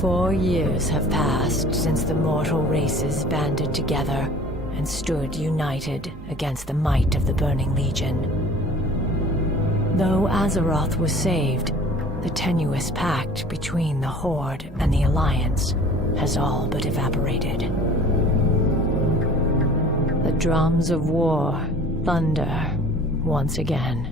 4 years have passed since the mortal races banded together and stood united against the might of the Burning Legion. Though Azeroth was saved, the tenuous pact between the Horde and the Alliance has all but evaporated. The drums of war thunder once again.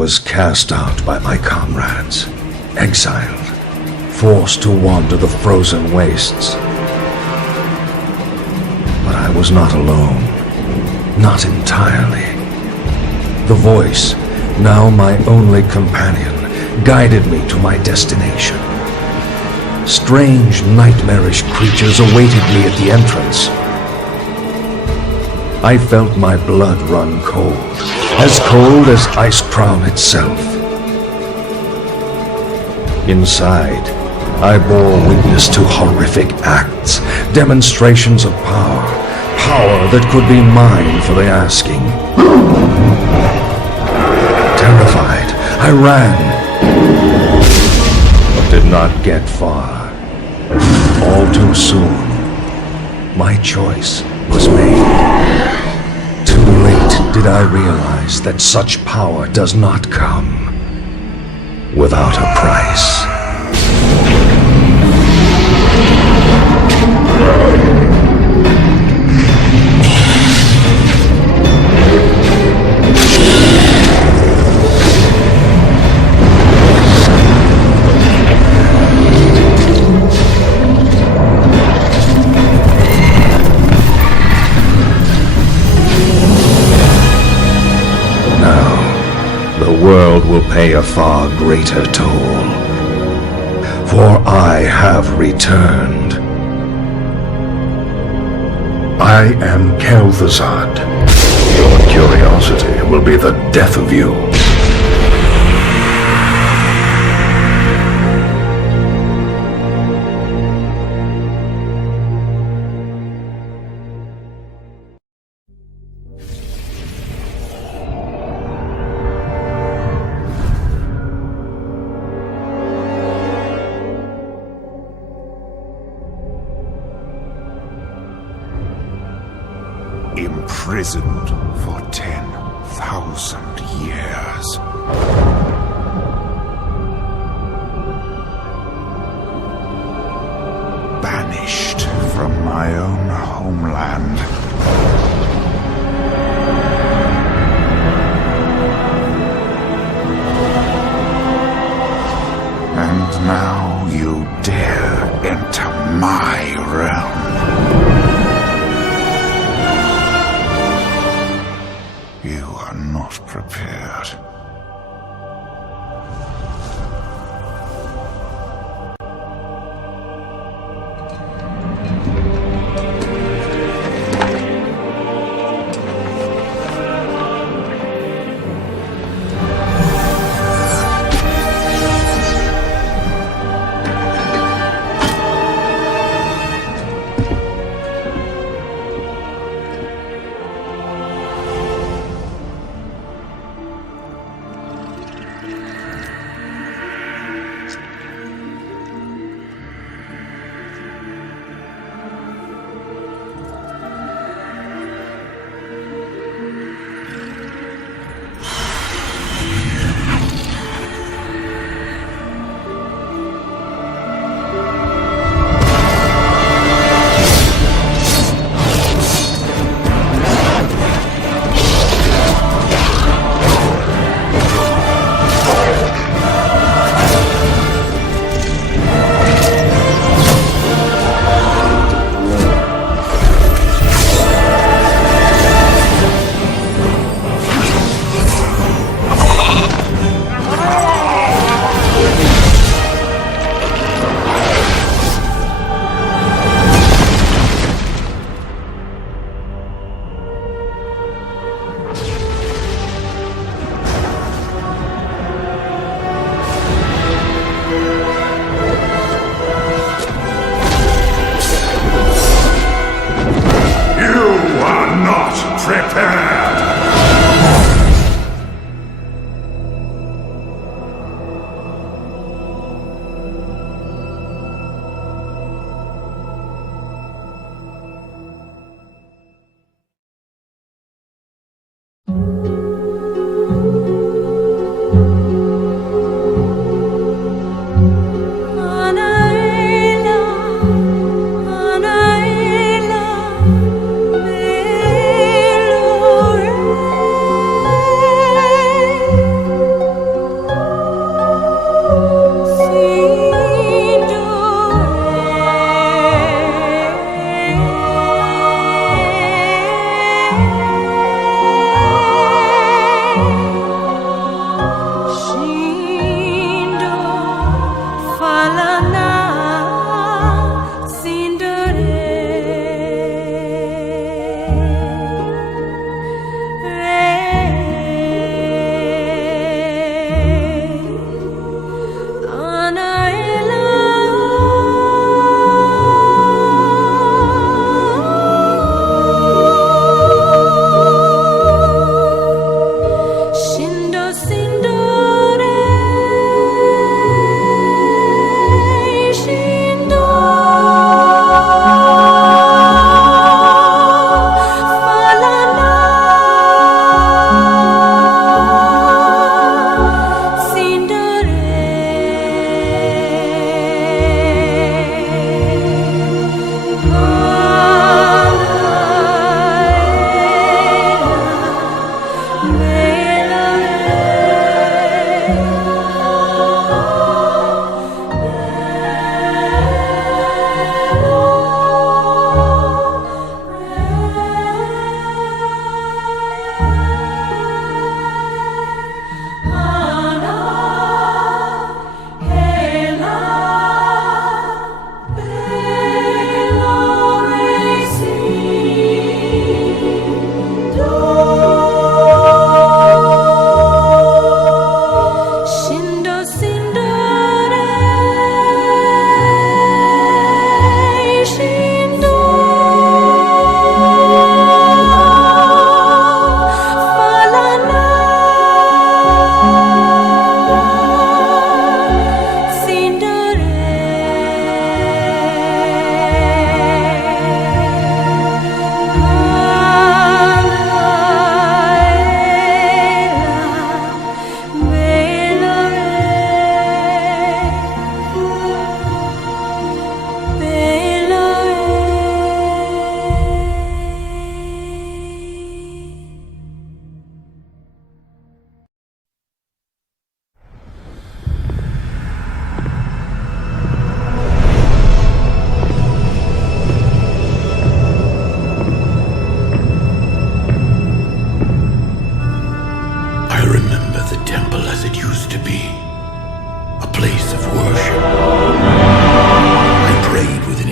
was cast out by my comrades, exiled, forced to wander the frozen wastes. But I was not alone, not entirely. The voice, now my only companion, guided me to my destination. Strange, nightmarish creatures awaited me at the entrance. I felt my blood run cold as Icecrown itself. Inside, I bore witness to horrific acts, demonstrations of power that could be mine for the asking. Terrified, I ran, but did not get far. All too soon, my choice was made. Too late did I realize that such power does not come without a price. The world will pay a far greater toll, for I have returned. I am Kel'Thuzad. Your curiosity will be the death of you. Imprisoned for 10,000 years. Banished from my own homeland. And now you dare enter my realm. You are not prepared.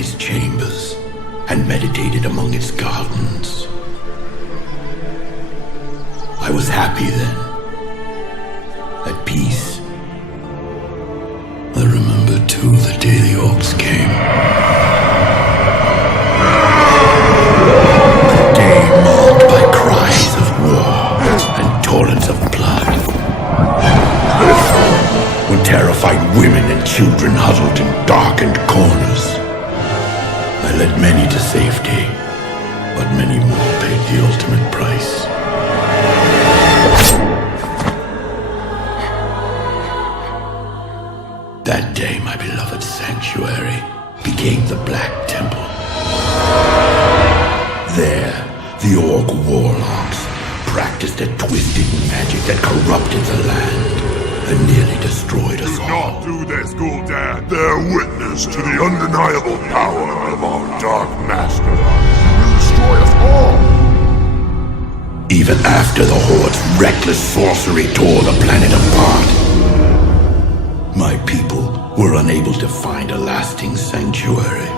its chambers and meditated among its gardens. I was happy then, at peace. I remember too the day the orcs came. A day marked by cries of war and torrents of blood. When terrified women and children huddled in darkened corners. I led many to safety, but many more paid the ultimate price. That day, my beloved sanctuary became the Black Temple. There, the orc warlocks practiced a twisted magic that corrupted the land and nearly destroyed us all. Do not do this, Gul'dan. Bear witness to the undeniable power of our Dark Master. He will destroy us all. Even after the Horde's reckless sorcery tore the planet apart, my people were unable to find a lasting sanctuary.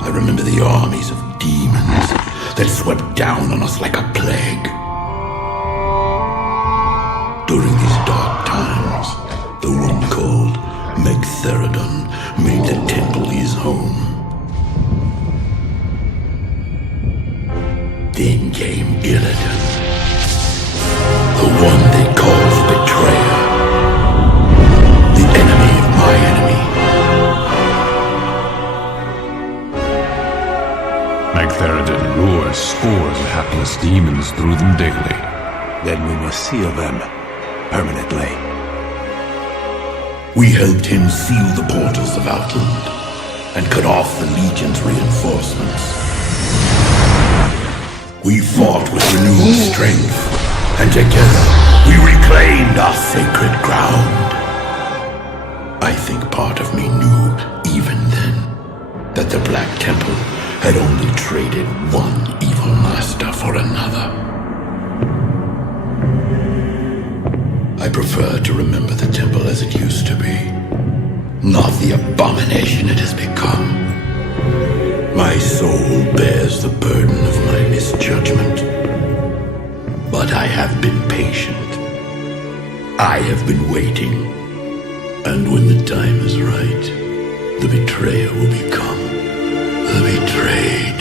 I remember the armies of demons that swept down on us like a plague. During these dark times, the one called Megtheridon made the temple his home. Then came Illidan, the one they called the Betrayer, the enemy of my enemy. Megtheridon lures scores of hapless demons through them daily. Then we must seal them permanently. We helped him seal the portals of Outland and cut off the Legion's reinforcements. We fought with renewed strength, and together we reclaimed our sacred ground. I think part of me knew, even then, that the Black Temple had only traded one evil master for another. I prefer to remember the temple as it used to be, not the abomination it has become. My soul bears the burden of my misjudgment, but I have been patient. I have been waiting, and when the time is right, the betrayer will become the betrayed.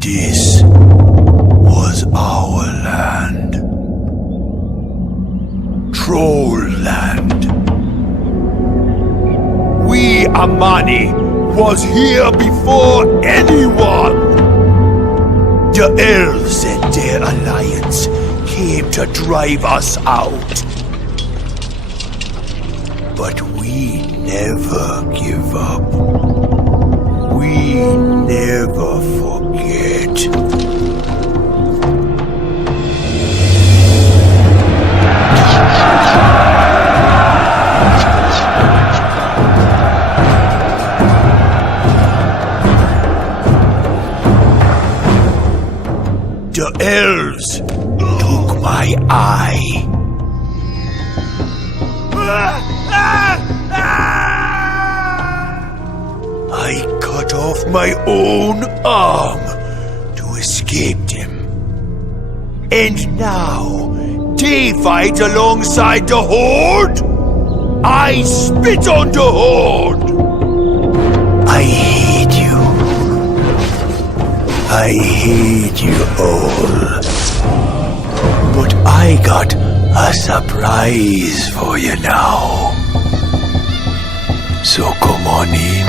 This was our land. Troll land. We, Amani, was here before anyone. The elves and their alliance came to drive us out. But we never give up. We never forget. The elves took my eye. I cut off my own arm to escape them. And now they fight alongside the Horde? I spit on the Horde! I hate you. I hate you all. But I got a surprise for you now. So come on in.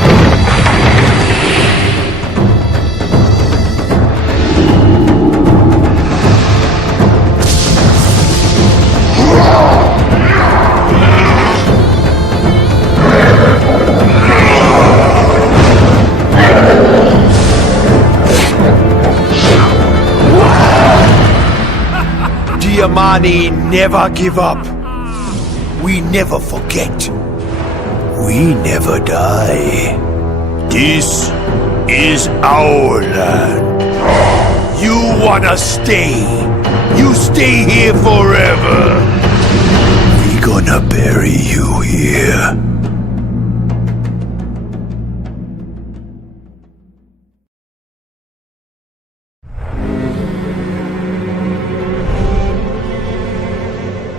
Mani never give up. We never forget. We never die. This is our land. You wanna stay? You stay here forever. We gonna bury you here.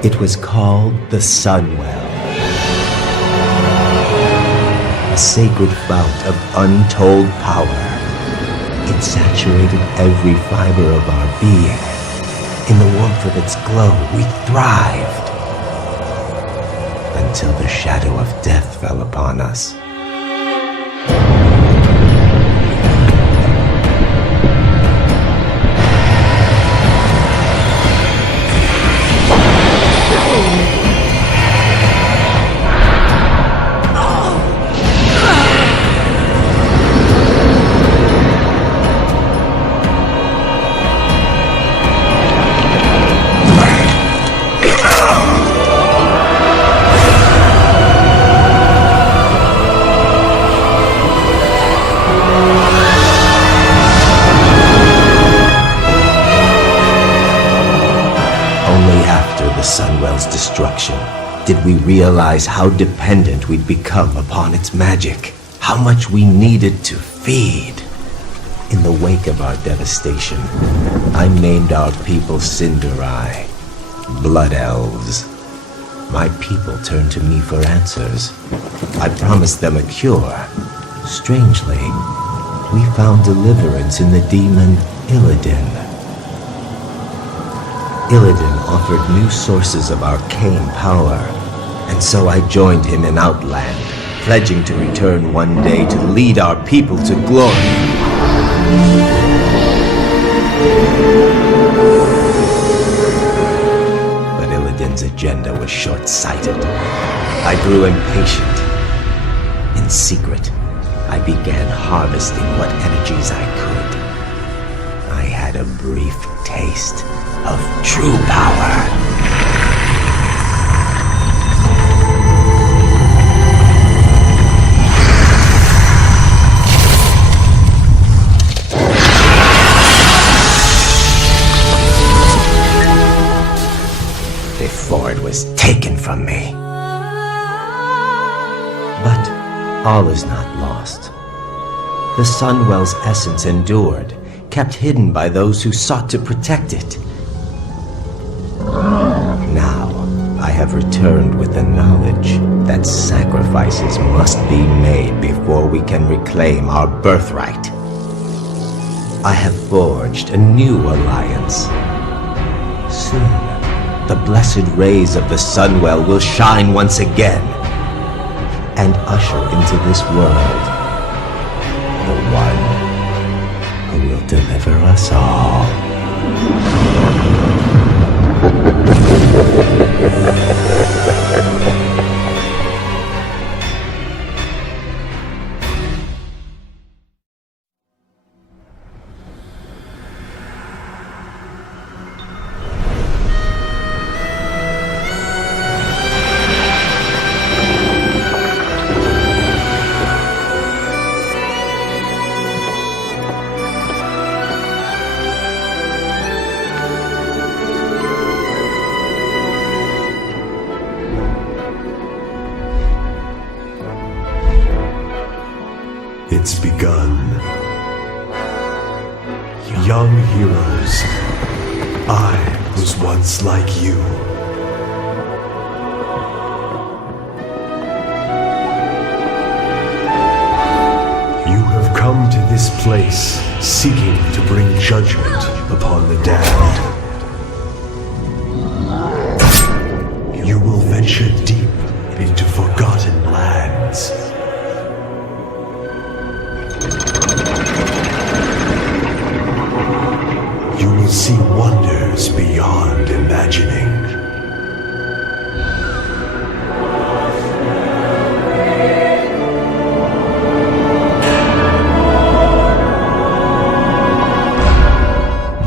It was called the Sunwell, a sacred fount of untold power. It saturated every fiber of our being. In the warmth of its glow, we thrived. Until the shadow of death fell upon us. The Sunwell's destruction, did we realize how dependent we'd become upon its magic, how much we needed to feed. In the wake of our devastation, I named our people Cinderai, Blood Elves. My people turned to me for answers. I promised them a cure. Strangely, we found deliverance in the demon Illidan. Illidan offered new sources of arcane power, and so I joined him in Outland, pledging to return one day to lead our people to glory. But Illidan's agenda was short-sighted. I grew impatient. In secret, I began harvesting what energies I could. I had a brief taste of true power. Before it was taken from me. But all is not lost. The Sunwell's essence endured, kept hidden by those who sought to protect it. Now, I have returned with the knowledge that sacrifices must be made before we can reclaim our birthright. I have forged a new alliance. Soon, the blessed rays of the Sunwell will shine once again and usher into this world the one who will deliver us all. It's begun. Young heroes, I was once like you. You have come to this place seeking to bring judgment upon the damned. You will venture deep into forgotten lands. You will see wonders beyond imagining.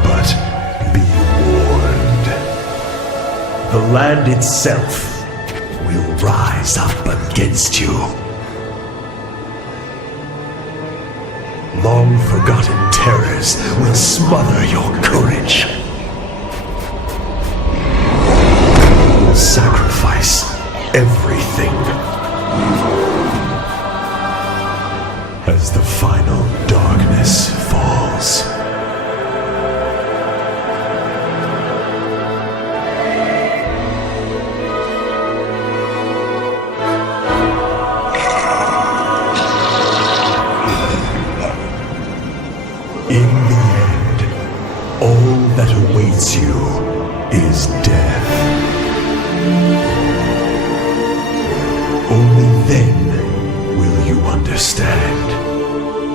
But be land itself will rise up against you. Long forgotten terrors will smother your courage. You will sacrifice everything as the final darkness falls. In the end, all that awaits you is death. Only then will you understand.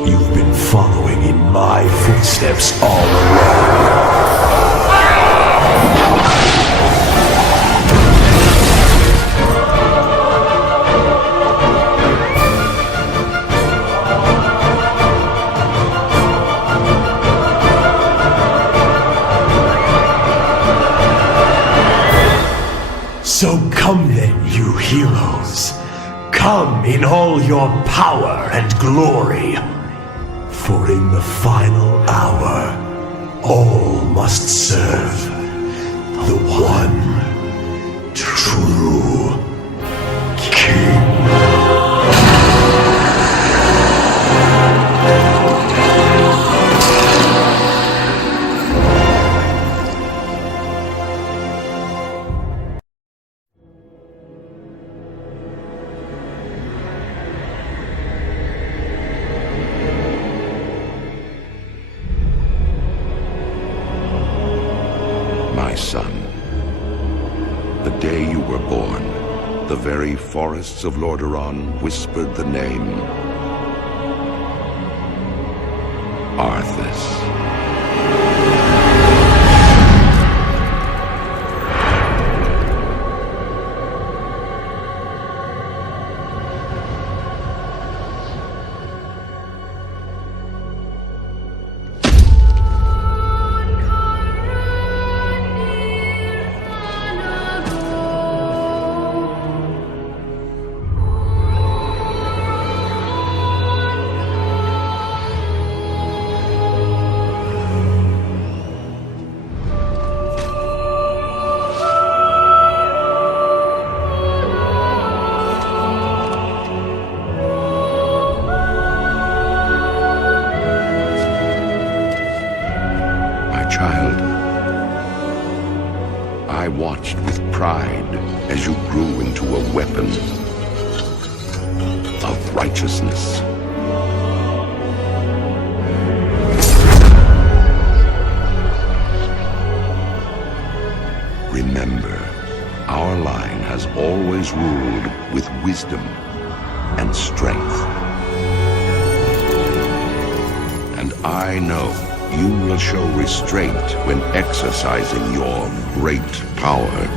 You've been following in my footsteps all along. So come then, you heroes. Come in all your power and glory. For in the final hour, all must serve the one true King. My son, the day you were born, the very forests of Lordaeron whispered the name Arthas. Child, I watched with pride as you grew into a weapon of righteousness. Remember, our line has always ruled with wisdom and strength. And I know you will show restraint when exercising your great power.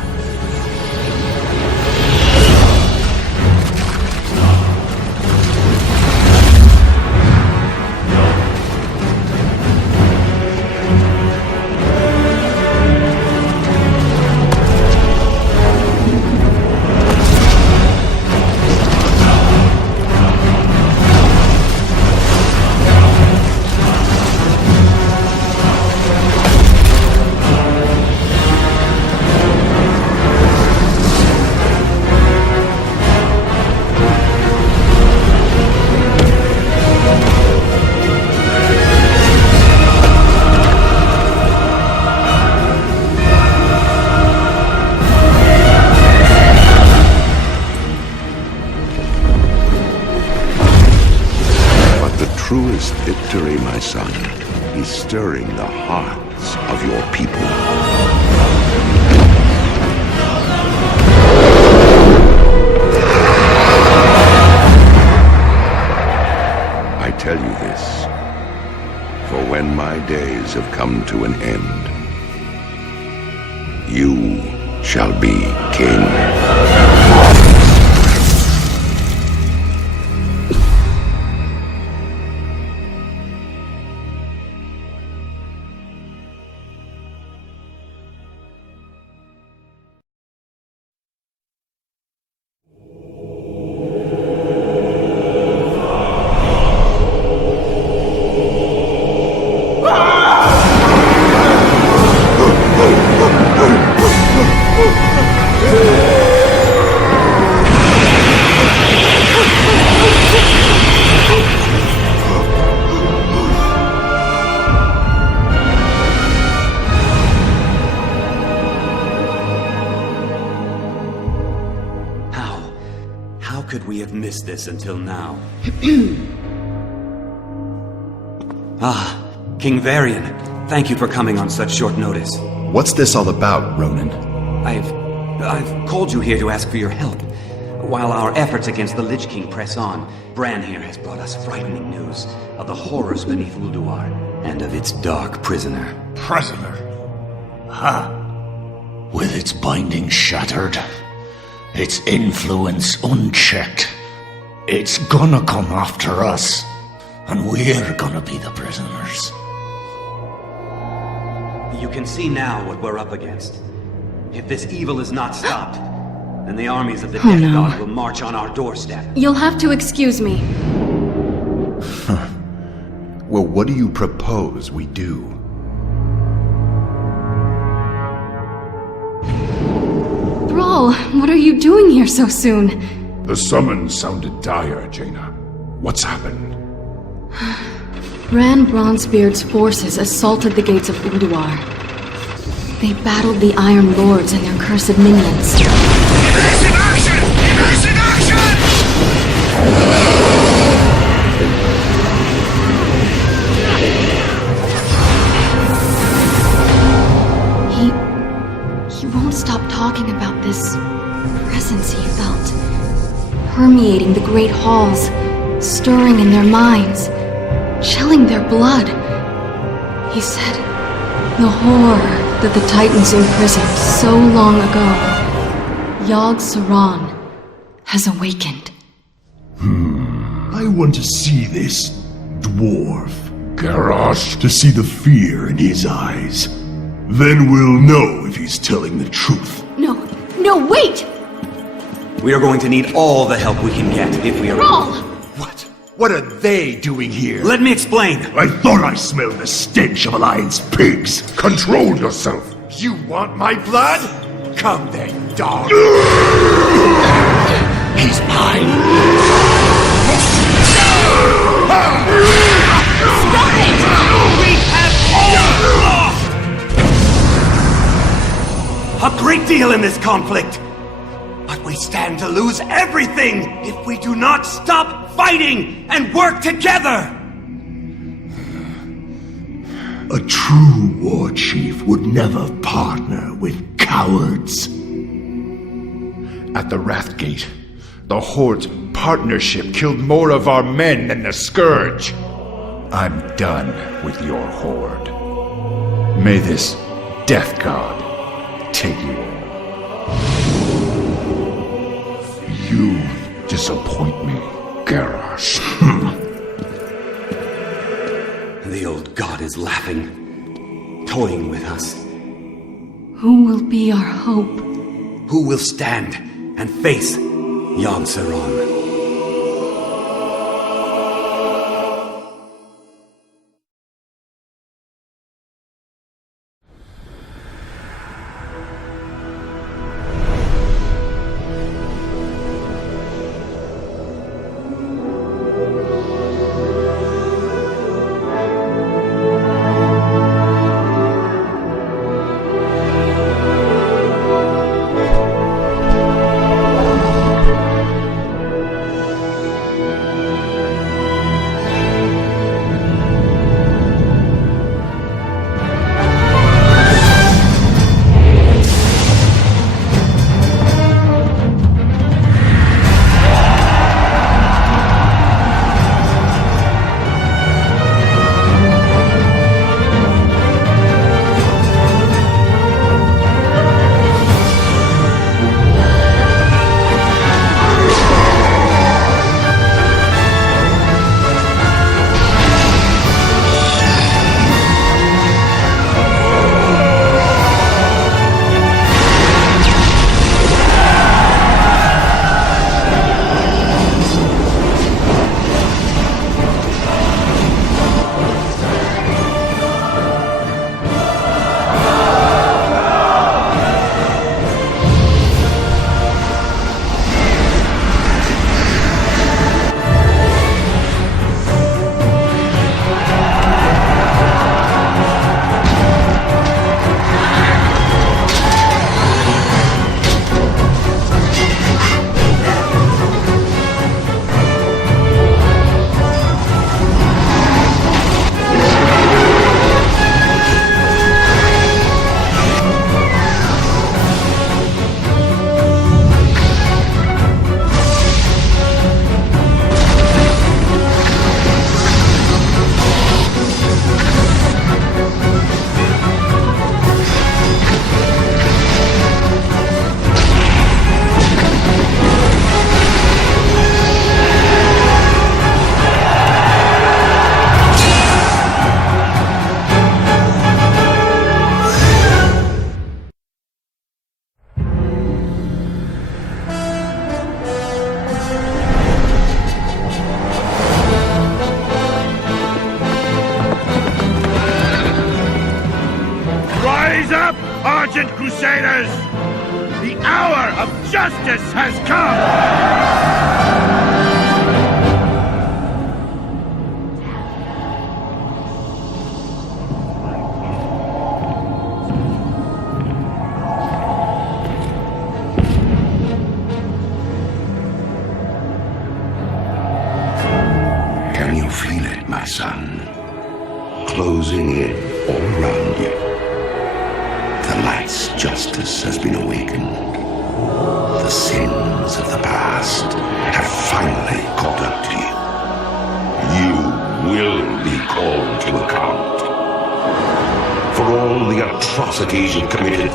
Truest victory, my son, is stirring the hearts of your people. I tell you this, for when my days have come to an end, you shall be king. could we have missed this until now? King Varian, thank you for coming on such short notice. What's this all about, Ronan? I've called you here to ask for your help. While our efforts against the Lich King press on, Bran here has brought us frightening news of the horrors beneath Ulduar and of its dark prisoner. Prisoner? Huh? With its binding shattered, its influence unchecked, it's gonna come after us, and we're gonna be the prisoners. You can see now what we're up against. If this evil is not stopped, then the armies of the Death God will march on our doorstep. You'll have to excuse me. Well, what do you propose we do? Thrall, what are you doing here so soon? The summons sounded dire, Jaina. What's happened? Bran Bronzebeard's forces assaulted the gates of Ulduar. They battled the Iron Lords and their cursed minions. Evasive action! Evasive action! He won't stop talking about this presence he felt, permeating the great halls, stirring in their minds, chilling their blood. He said the horror that the Titans imprisoned so long ago, Yogg Saron, has awakened. I want to see this dwarf. Garrosh? To see the fear in his eyes. Then we'll know if he's telling the truth. No, wait! We are going to need all the help we can get if we are... Thrall! What? What are they doing here? Let me explain! I thought I smelled the stench of Alliance pigs. Control yourself! You want my blood? Come then, dog. He's mine! Stop it! We have all lost! A great deal in this conflict! But we stand to lose everything if we do not stop fighting and work together! A true war chief would never partner with cowards. At the Wrathgate, the Horde's partnership killed more of our men than the Scourge. I'm done with your Horde. May this Death God take you all. You disappoint me, Garrosh. The old god is laughing, toying with us. Who will be our hope? Who will stand and face Yogg Saron? Justice has come! Can you feel it, my son? Closing in all around you. The light's justice has been awakened. The sins of the past have finally caught up to you. You will be called to account for all the atrocities you've committed.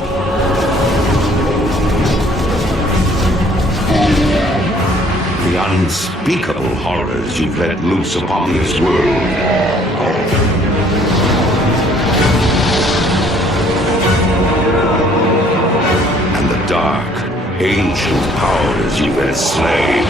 The unspeakable horrors you've let loose upon this world. And the dark, ancient powers you've enslaved.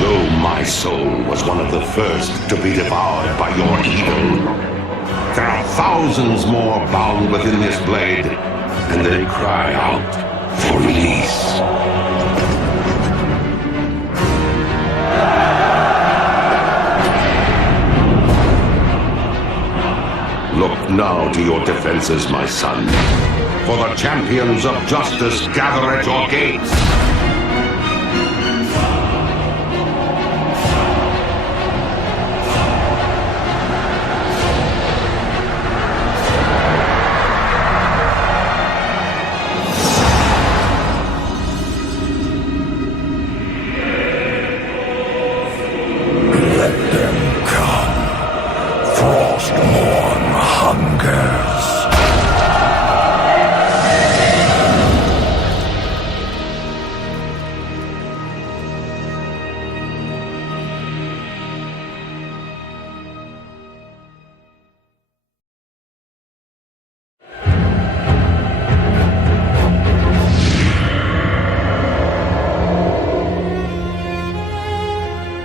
Though my soul was one of the first to be devoured by your evil, there are thousands more bound within this blade, and they cry out for release. Look now to your defenses, my son, for the champions of justice gather at your gates.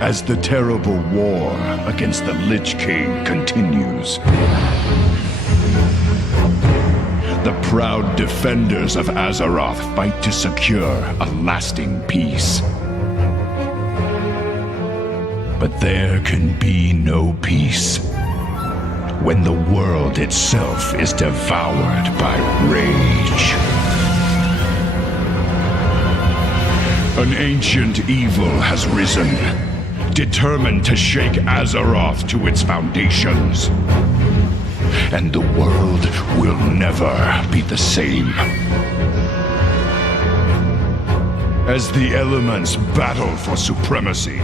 As the terrible war against the Lich King continues, the proud defenders of Azeroth fight to secure a lasting peace. But there can be no peace when the world itself is devoured by rage. An ancient evil has risen, determined to shake Azeroth to its foundations. And the world will never be the same. As the elements battle for supremacy,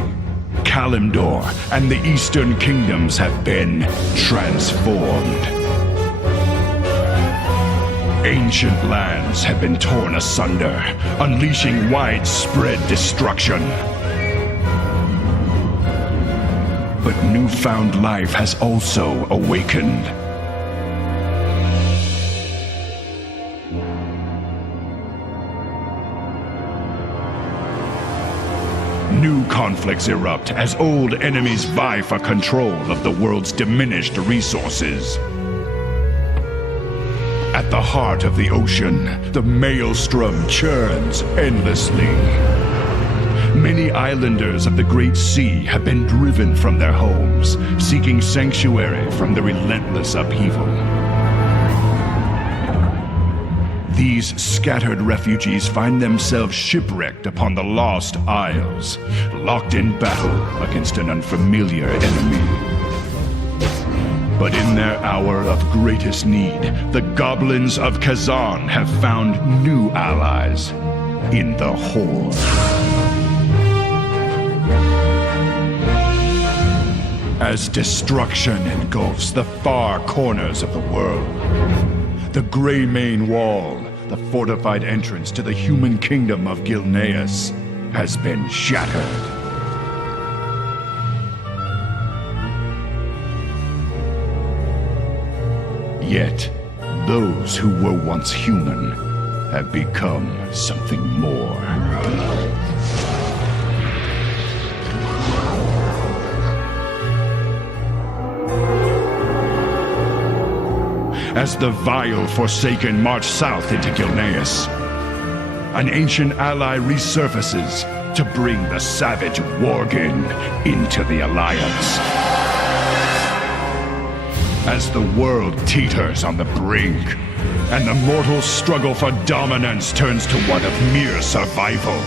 Kalimdor and the Eastern Kingdoms have been transformed. Ancient lands have been torn asunder, unleashing widespread destruction. But newfound life has also awakened. New conflicts erupt as old enemies vie for control of the world's diminished resources. At the heart of the ocean, the maelstrom churns endlessly. Many islanders of the Great Sea have been driven from their homes, seeking sanctuary from the relentless upheaval. These scattered refugees find themselves shipwrecked upon the Lost Isles, locked in battle against an unfamiliar enemy. But in their hour of greatest need, the goblins of Kazan have found new allies in the Horde. As destruction engulfs the far corners of the world, the Greymane Wall, the fortified entrance to the human kingdom of Gilneas, has been shattered. Yet, those who were once human have become something more. as the vile Forsaken march south into Gilneas. An ancient ally resurfaces to bring the savage Worgen into the Alliance. As the world teeters on the brink, and the mortal struggle for dominance turns to one of mere survival,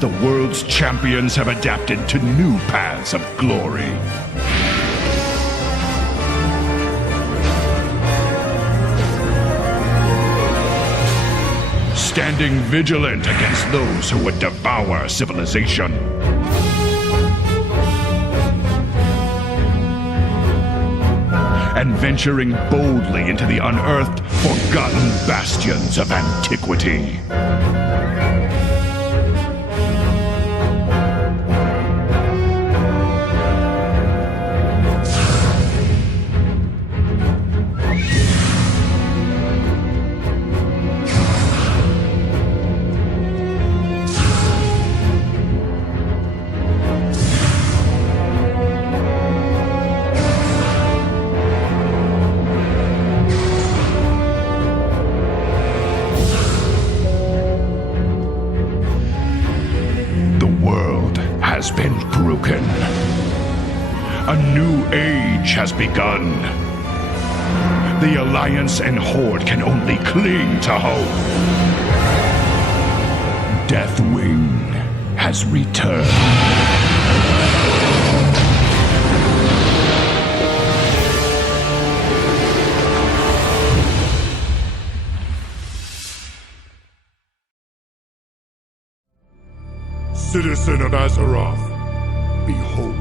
the world's champions have adapted to new paths of glory. Standing vigilant against those who would devour civilization. And venturing boldly into the unearthed, forgotten bastions of antiquity. Has been broken. A new age has begun. The Alliance and Horde can only cling to hope. Deathwing has returned. Citizen of Azeroth, behold.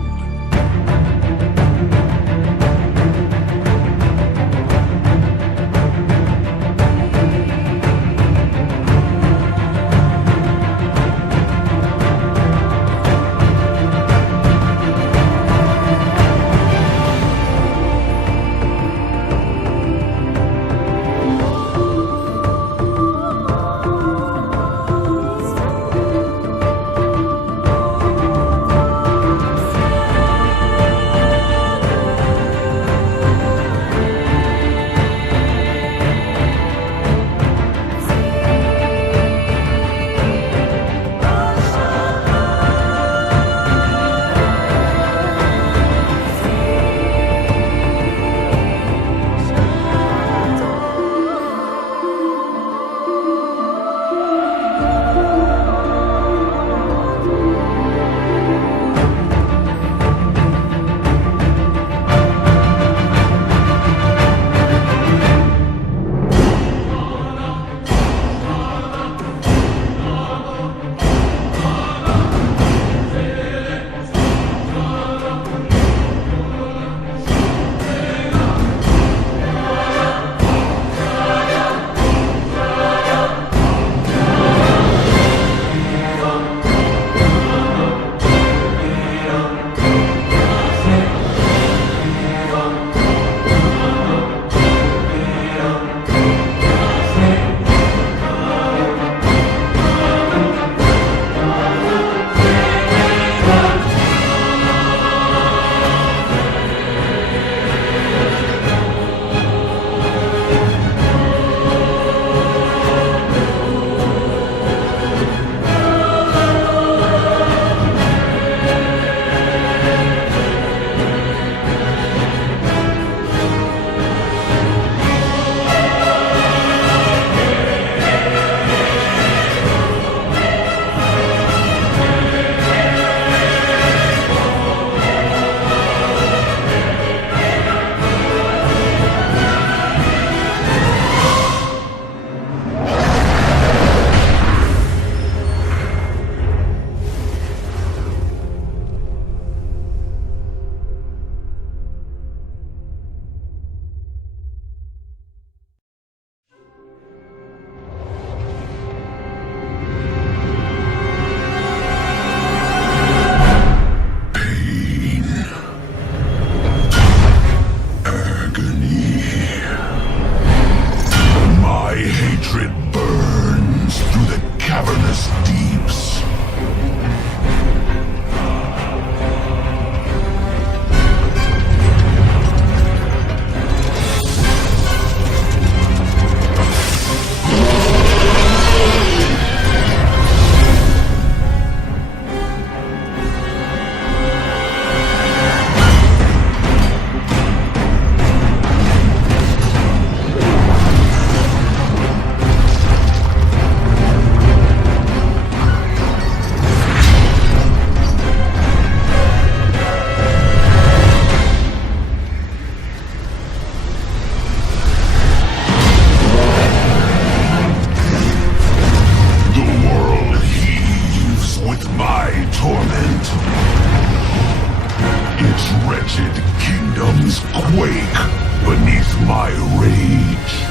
wretched kingdoms quake beneath my rage.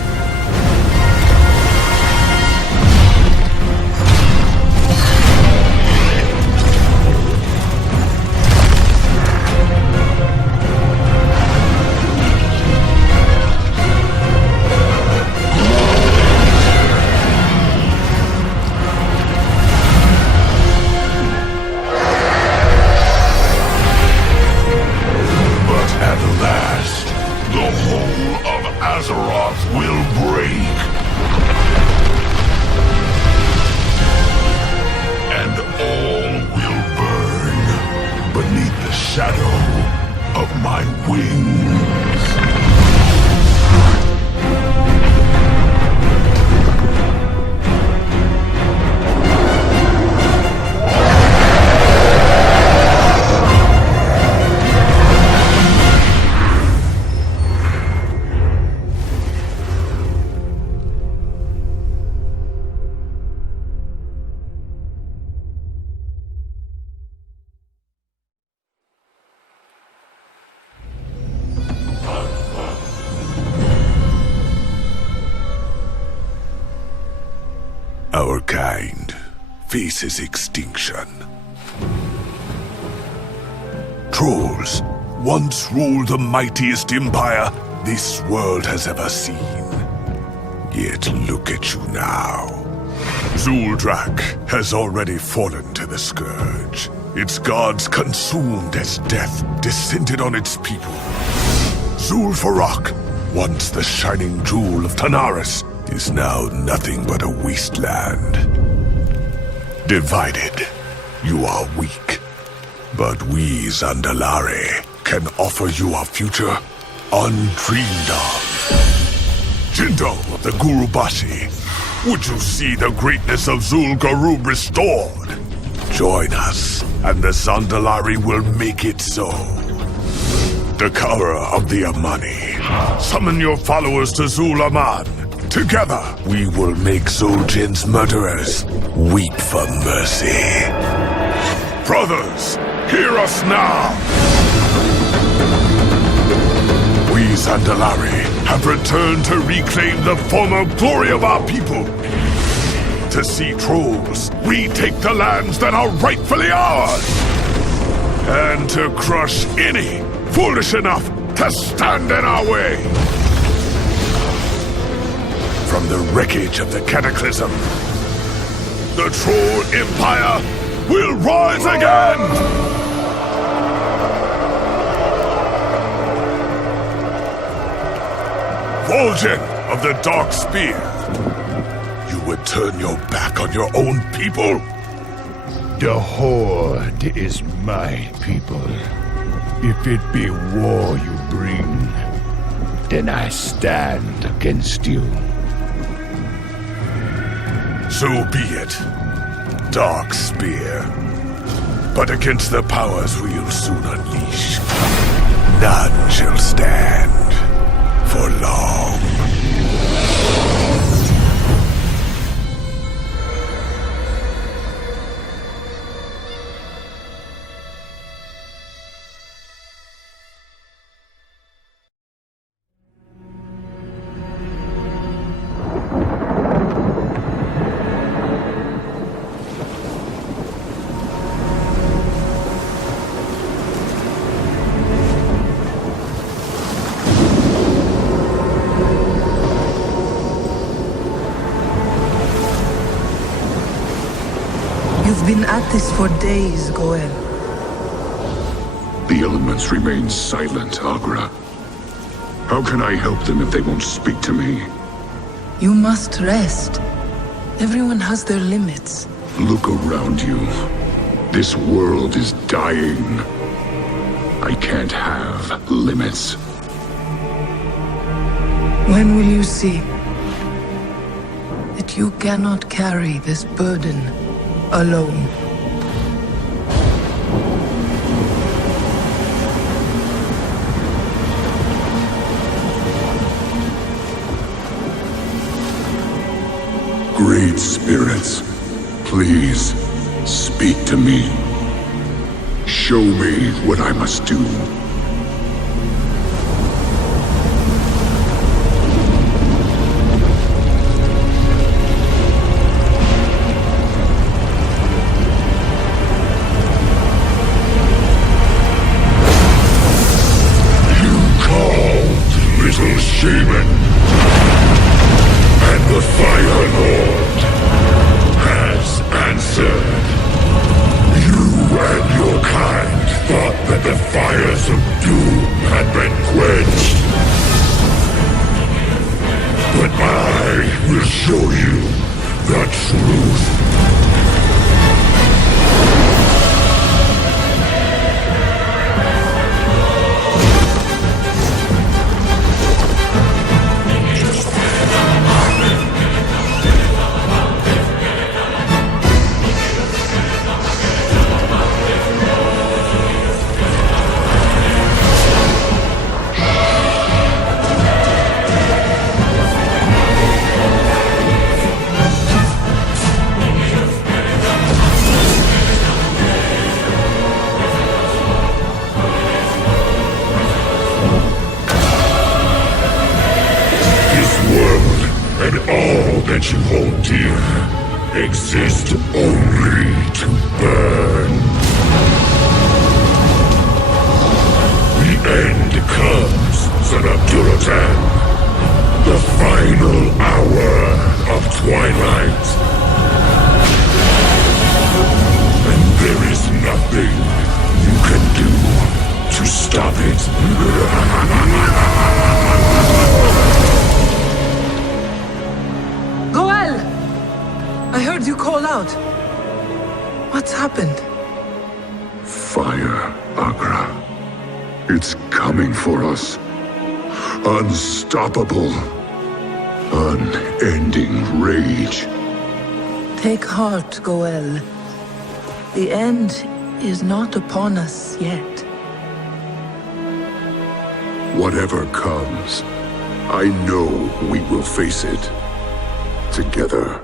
Our kind faces extinction. Trolls once ruled the mightiest empire this world has ever seen. Yet look at you now. Zuldrak has already fallen to the Scourge. Its gods consumed as death descended on its people. Zul'Farrak, once the shining jewel of Tanaris, is now nothing but a wasteland. Divided, you are weak. But we, Zandalari, can offer you a future undreamed of. Jindo of the Gurubashi, would you see the greatness of Zul'Garub restored? Join us, and the Zandalari will make it so. Dakara of the Amani, summon your followers to Zul-Aman. Together, we will make Zul'Jin's murderers weep for mercy. Brothers, hear us now! We Zandalari have returned to reclaim the former glory of our people. To see trolls retake the lands that are rightfully ours. And to crush any foolish enough to stand in our way. From the wreckage of the Cataclysm, the Troll Empire will rise again! Vol'jin of the Dark Spear, you would turn your back on your own people? The Horde is my people. If it be war you bring, then I stand against you. So be it, Dark Spear. But against the powers we'll soon unleash, none shall stand for long. Been at this for days, Goel. The elements remain silent, Agra. How can I help them if they won't speak to me? You must rest. Everyone has their limits. Look around you. This world is dying. I can't have limits. When will you see that you cannot carry this burden alone? Great spirits, please speak to me. Show me what I must do. shaman. And the Fire Lord has answered. You and your kind thought that the fires of doom had been quenched. But I will show you the truth. That you hold dear exist only to burn. The end comes, son of Duratan. The final hour of twilight. And there is nothing you can do to stop it. I heard you call out. What's happened? Fire, Agra. It's coming for us. Unstoppable. Unending rage. Take heart, Goel. The end is not upon us yet. Whatever comes, I know we will face it. Together.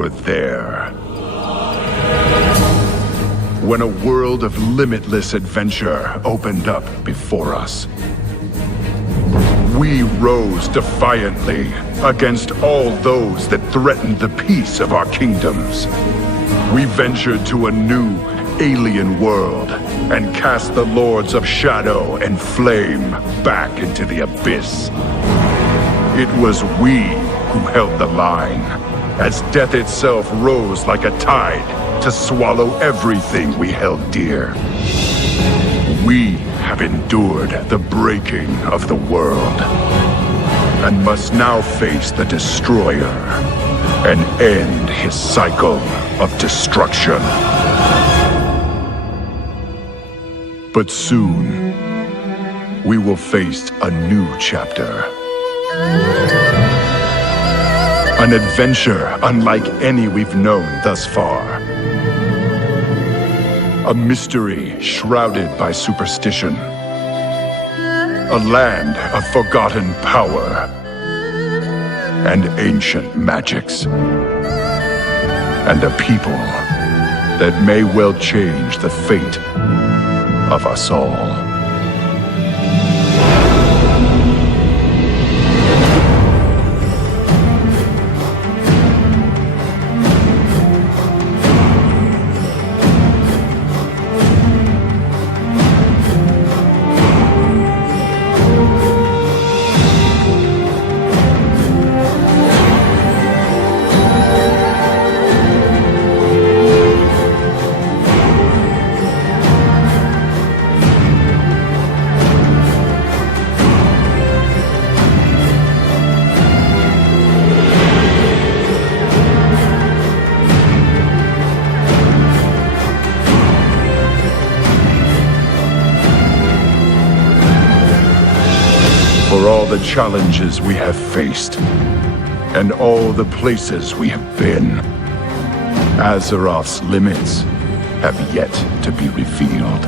were there. When a world of limitless adventure opened up before us. We rose defiantly against all those that threatened the peace of our kingdoms. We ventured to a new, alien world and cast the Lords of Shadow and Flame back into the abyss. It was we who held the line, as death itself rose like a tide to swallow everything we held dear. We have endured the breaking of the world. and must now face the Destroyer and end his cycle of destruction. But soon, we will face a new chapter. An adventure unlike any we've known thus far. A mystery shrouded by superstition. A land of forgotten power and ancient magics. And a people that may well change the fate of us all. For all the challenges we have faced, and all the places we have been, Azeroth's limits have yet to be revealed.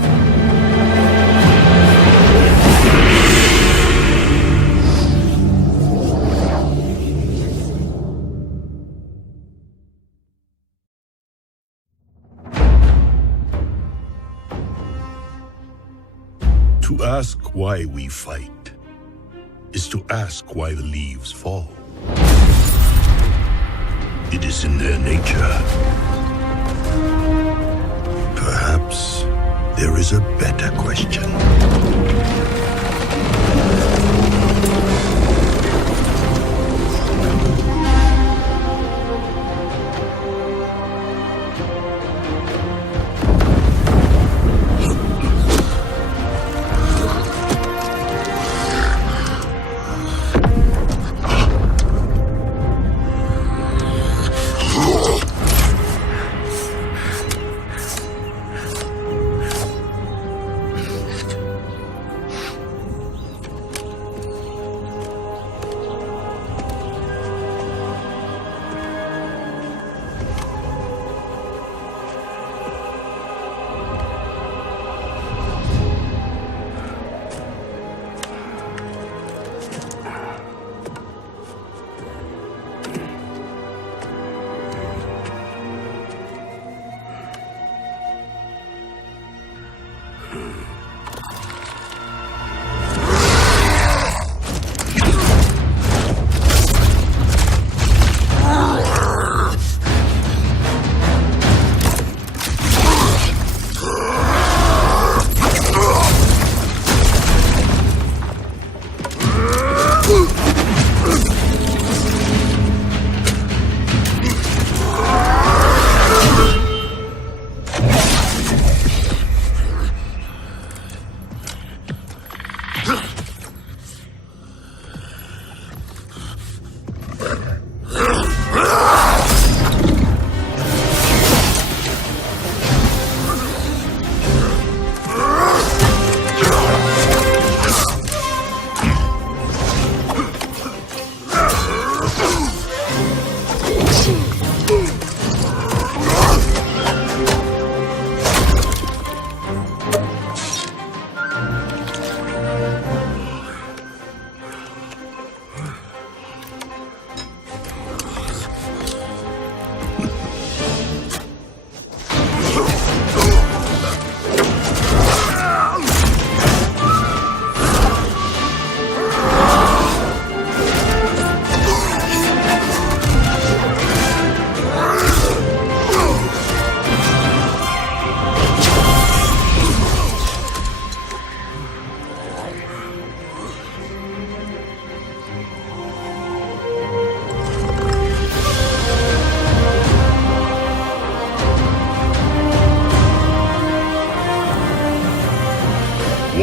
To ask why we fight is to ask why the leaves fall. It is in their nature. Perhaps there is a better question.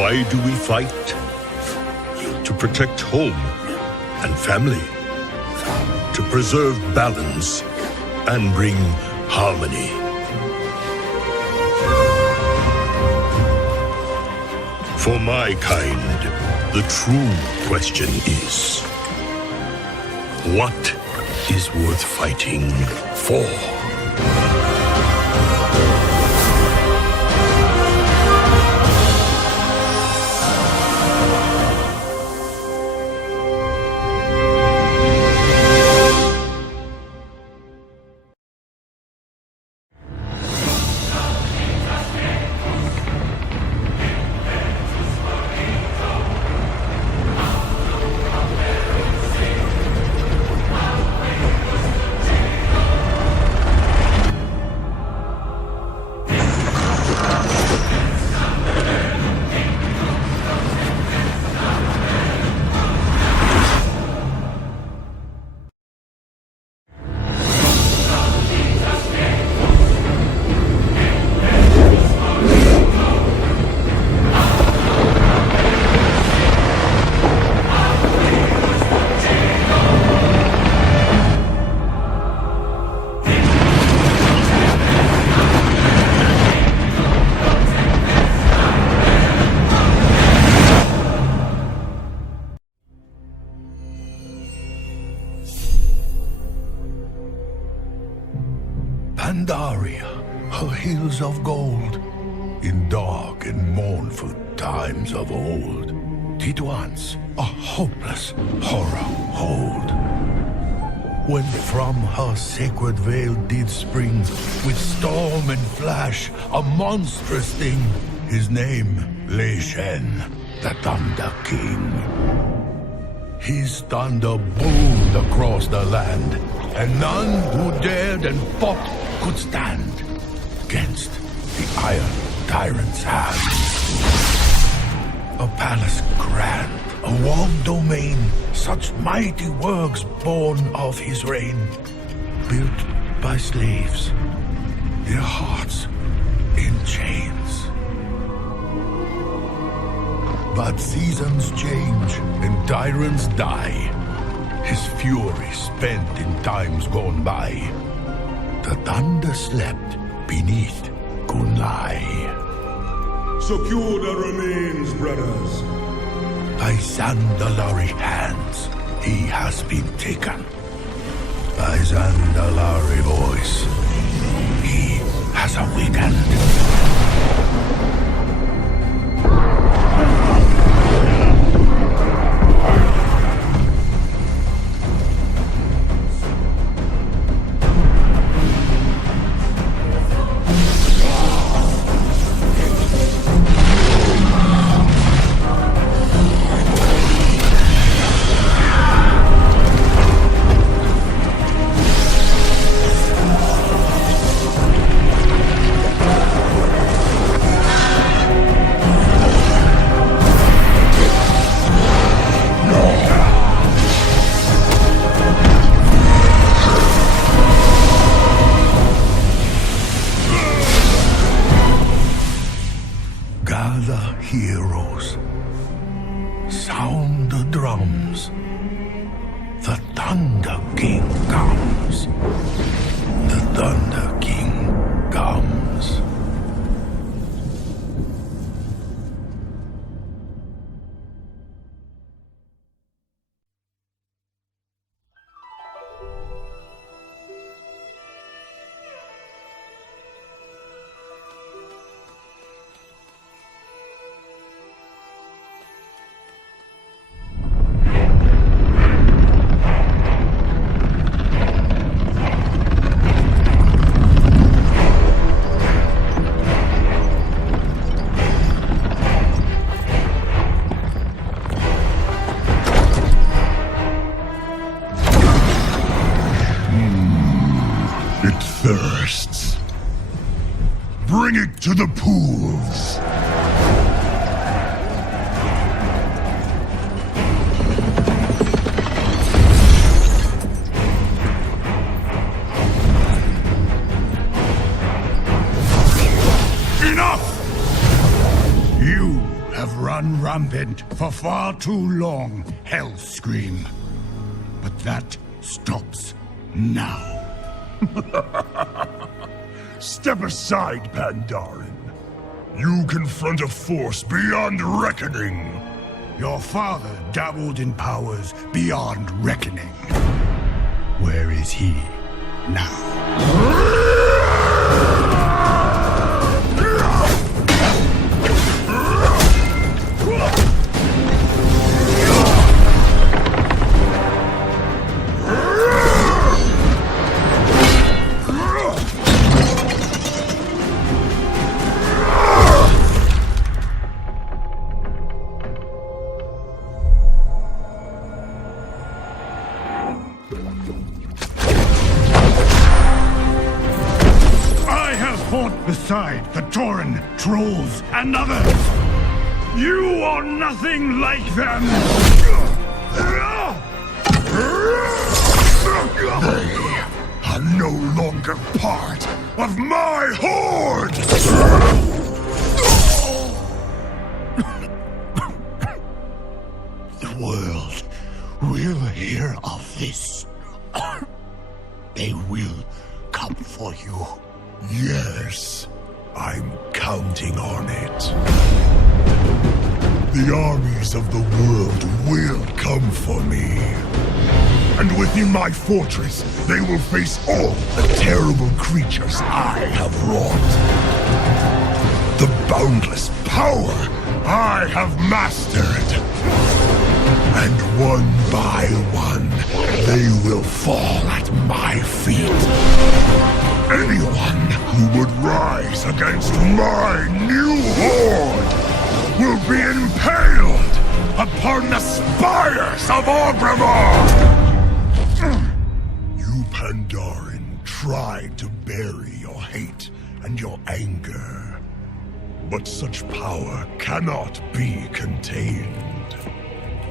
Why do we fight? To protect home, and family, to preserve balance and bring harmony. For my kind, the true question is, what is worth fighting for? Pandaria, her hills of gold, in dark and mournful times of old, did once a hopeless horror hold. When from her sacred veil did spring, with storm and flash, a monstrous thing, his name, Lei Shen, the Thunder King. His thunder boomed across the land, and none who dared and fought could stand against the Iron Tyrant's hand. A palace grand, a walled domain, such mighty works born of his reign, built by slaves, their hearts in chains. But seasons change and tyrants die, his fury spent in times gone by. The thunder slept beneath Kunlai. Secure the remains, brothers. By Zandalari hands, he has been taken. By Zandalari voice, he has awakened. Heroes, sound the drums. The Thunder King comes. The Thunder King comes. It thirsts. Bring it to the pools. Enough! You have run rampant for far too long, Hellscream. But that stops now. Step aside, Pandaren. You confront a force beyond reckoning. Your father dabbled in powers beyond reckoning. Where is he now? Beside the Tauren, trolls, and others, you are nothing like them! They are no longer part of my horde! The world will hear of this. They will come for you. Yes, I'm counting on it. The armies of the world will come for me. And within my fortress, they will face all the terrible creatures I have wrought. The boundless power I have mastered. And one by one, they will fall at my feet. Anyone who would rise against my new horde will be impaled upon the spires of Orgrimmar! You, Pandaren, tried to bury your hate and your anger. But such power cannot be contained.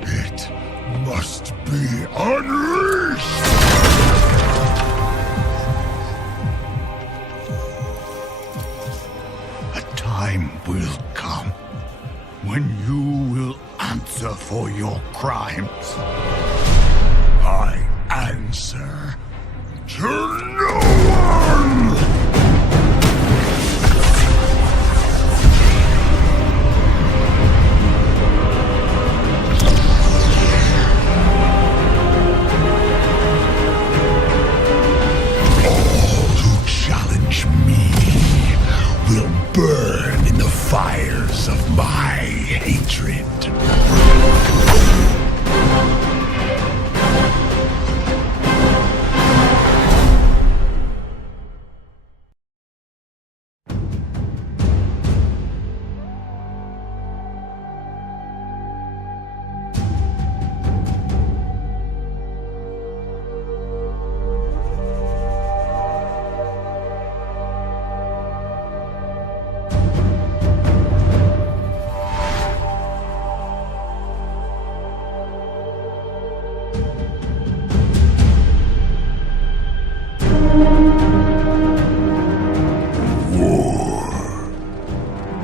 It must be unleashed! A time will come when you will answer for your crimes. I answer to no one! Burn in the fires of my hatred.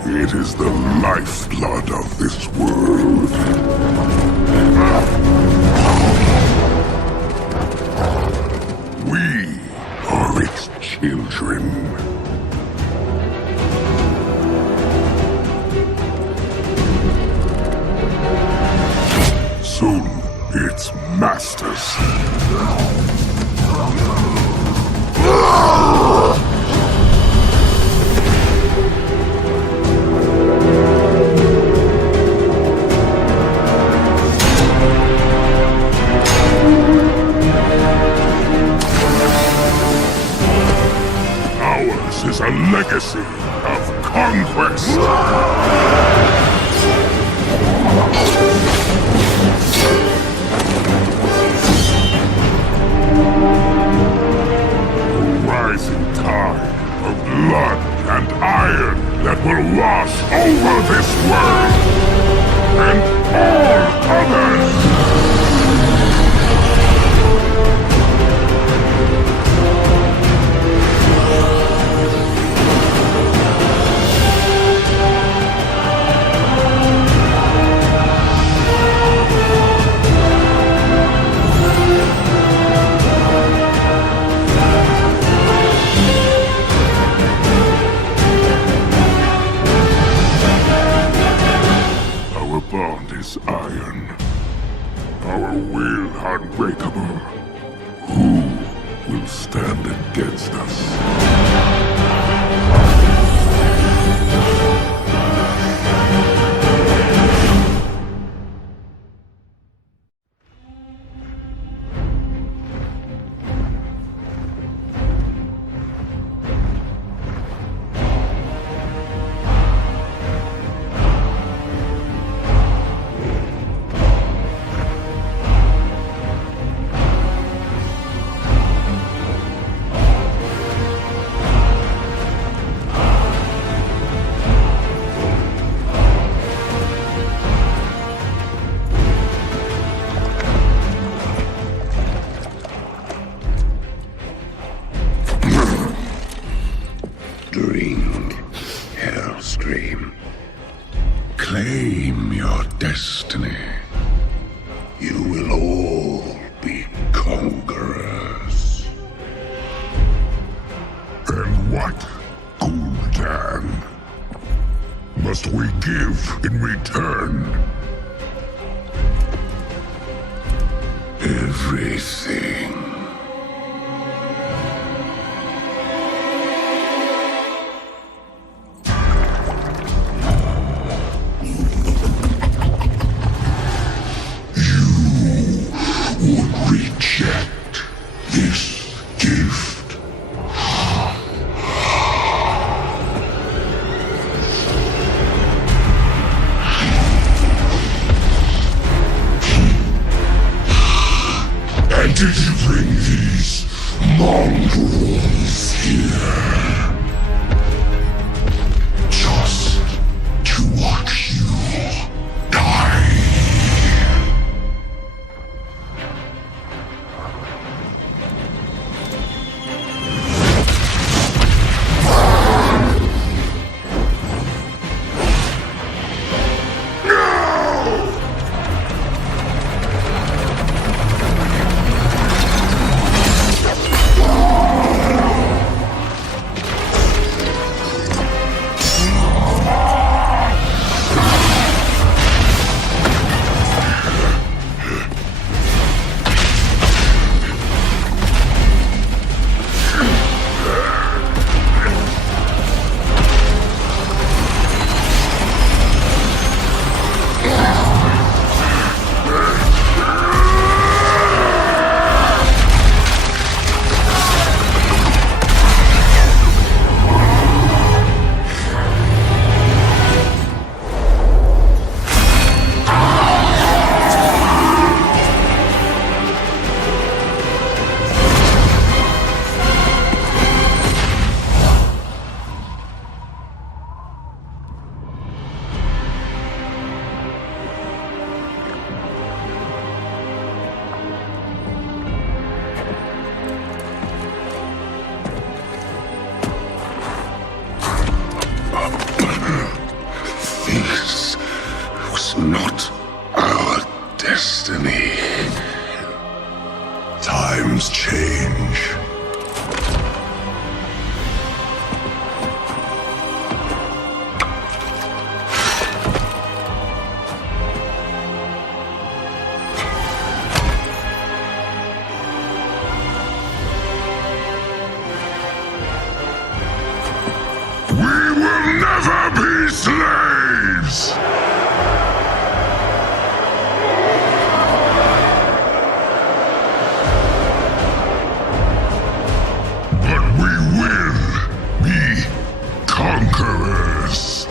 It is the lifeblood of this world. We are its children. Soon, its masters. Ours is a legacy of conquest. Rising tide of blood and iron that will wash over this world and all others. is iron. Our will unbreakable. Who will stand against us? Drink, Hellscream. Claim your destiny. You will all be conquerors. And what, Gul'dan, must we give in return? Everything. Reject this gift. And did you bring these mongrels here? Just to watch you die? This was not our destiny. Times change. We will never be slaves! But we will be conquerors.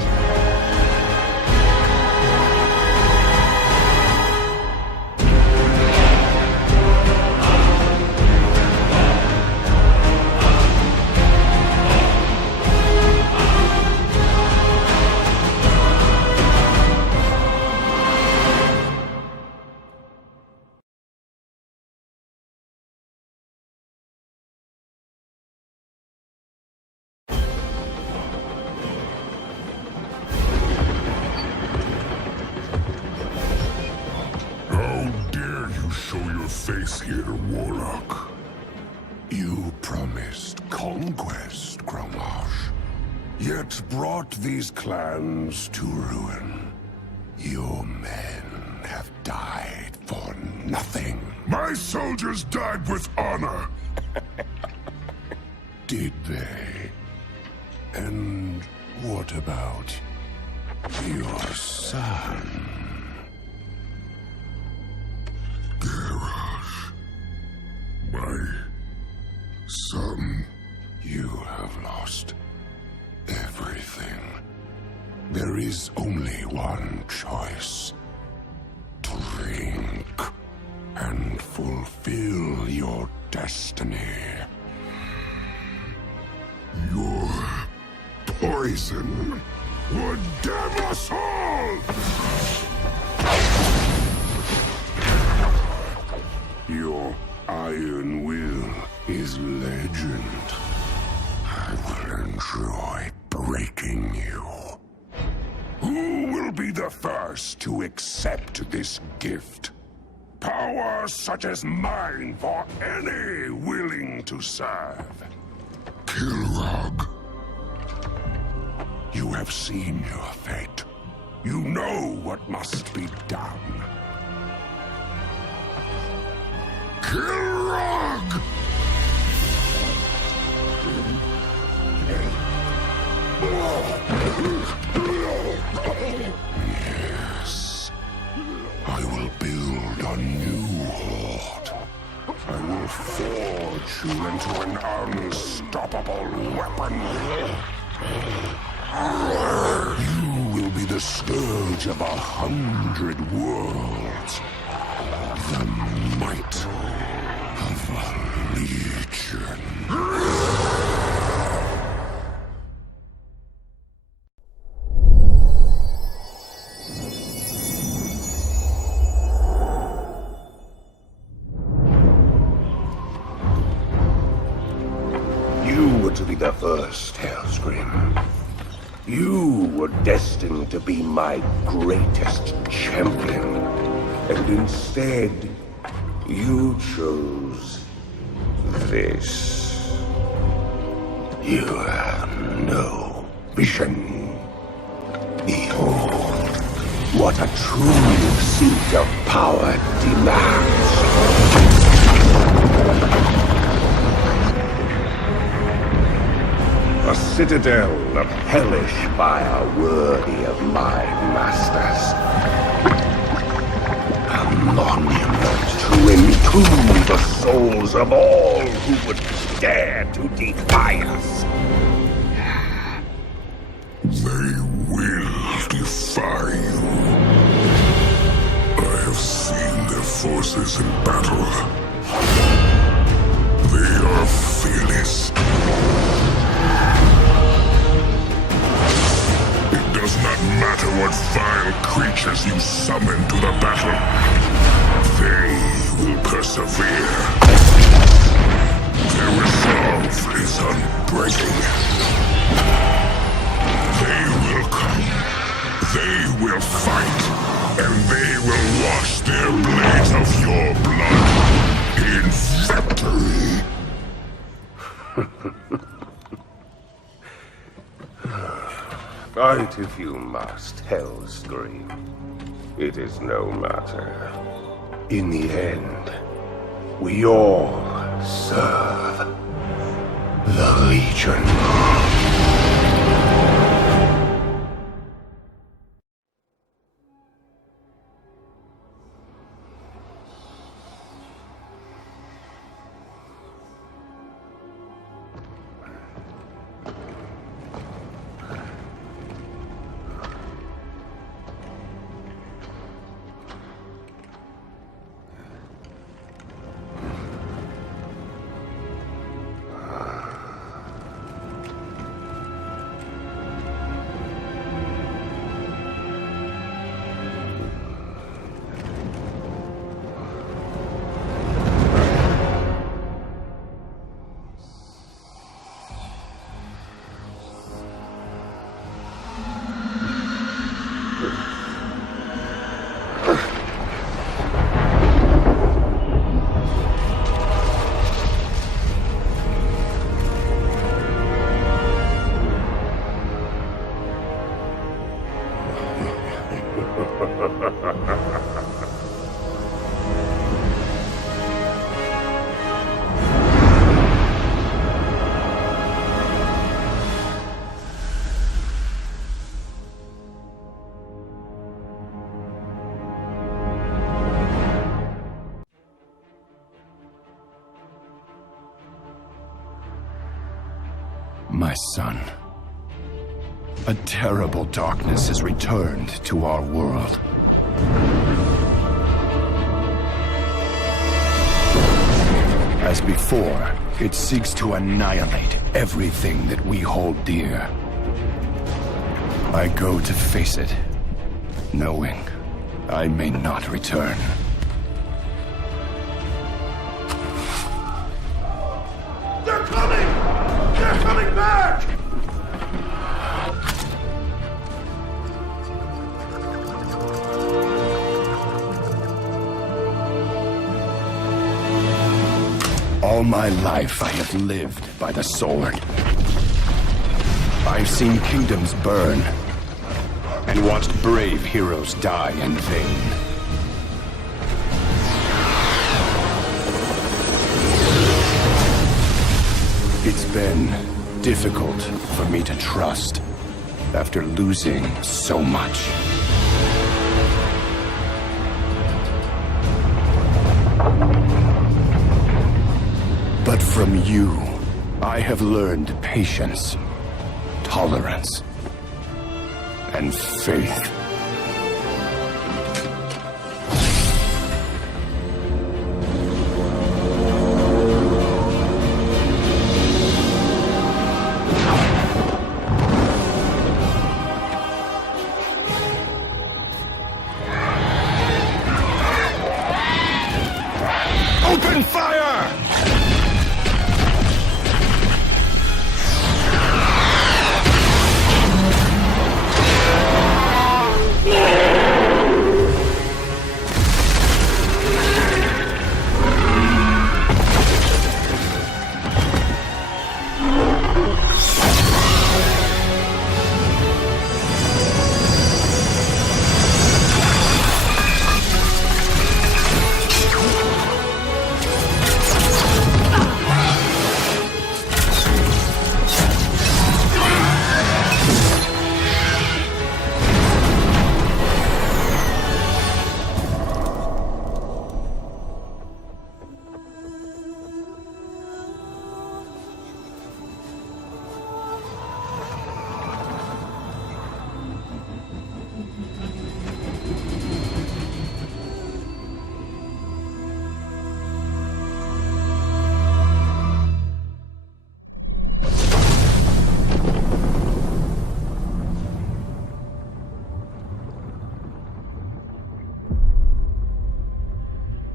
Face here, Warlock. You promised conquest, Grommash, yet brought these clans to ruin. Your men nothing. My soldiers died with honor. Did they? And what about your son? Garrosh, my son. You have lost everything. There is only one choice. Drink and fulfill your destiny. Your poison would damn us all! Your iron will is legend. I will enjoy breaking you. Who will be the first to accept this gift? Power such as mine for any willing to serve. Kilrog. You have seen your fate. You know what must be done. Kilrog! Yes. I will build a new horde. I will forge you into an unstoppable weapon. You will be the scourge of 100 worlds. The might of a legion. To be the first, Hellscream. You were destined to be my greatest champion, and instead, you chose this. You have no vision. Behold, what a true seat of power demands. A citadel of hellish fire worthy of my masters. A monument to entomb the souls of all who would dare to defy us. They will defy you. I have seen their forces in battle. They are fearless. It does not matter what vile creatures you summon to the battle. They will persevere. Their resolve is unbreaking. They will come. They will fight. And they will wash their blades of your blood in victory. Fight if you must, Hellscream. It is no matter. In the end, we all serve the Legion. My son, a terrible darkness has returned to our world. As before, it seeks to annihilate everything that we hold dear. I go to face it, knowing I may not return. They're coming! They're coming back! All my life I have lived by the sword. I've seen kingdoms burn and watched brave heroes die in vain. It's been difficult for me to trust after losing so much. But from you, I have learned patience, tolerance, and faith. Open fire!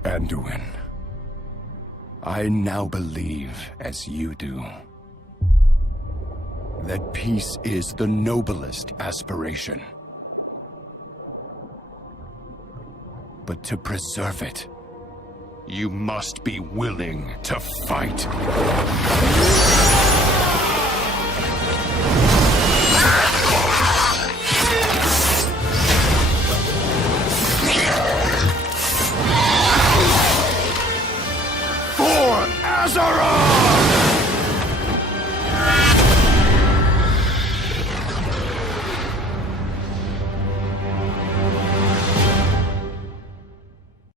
Anduin, I now believe, as you do, that peace is the noblest aspiration. But to preserve it, you must be willing to fight. For Azeroth!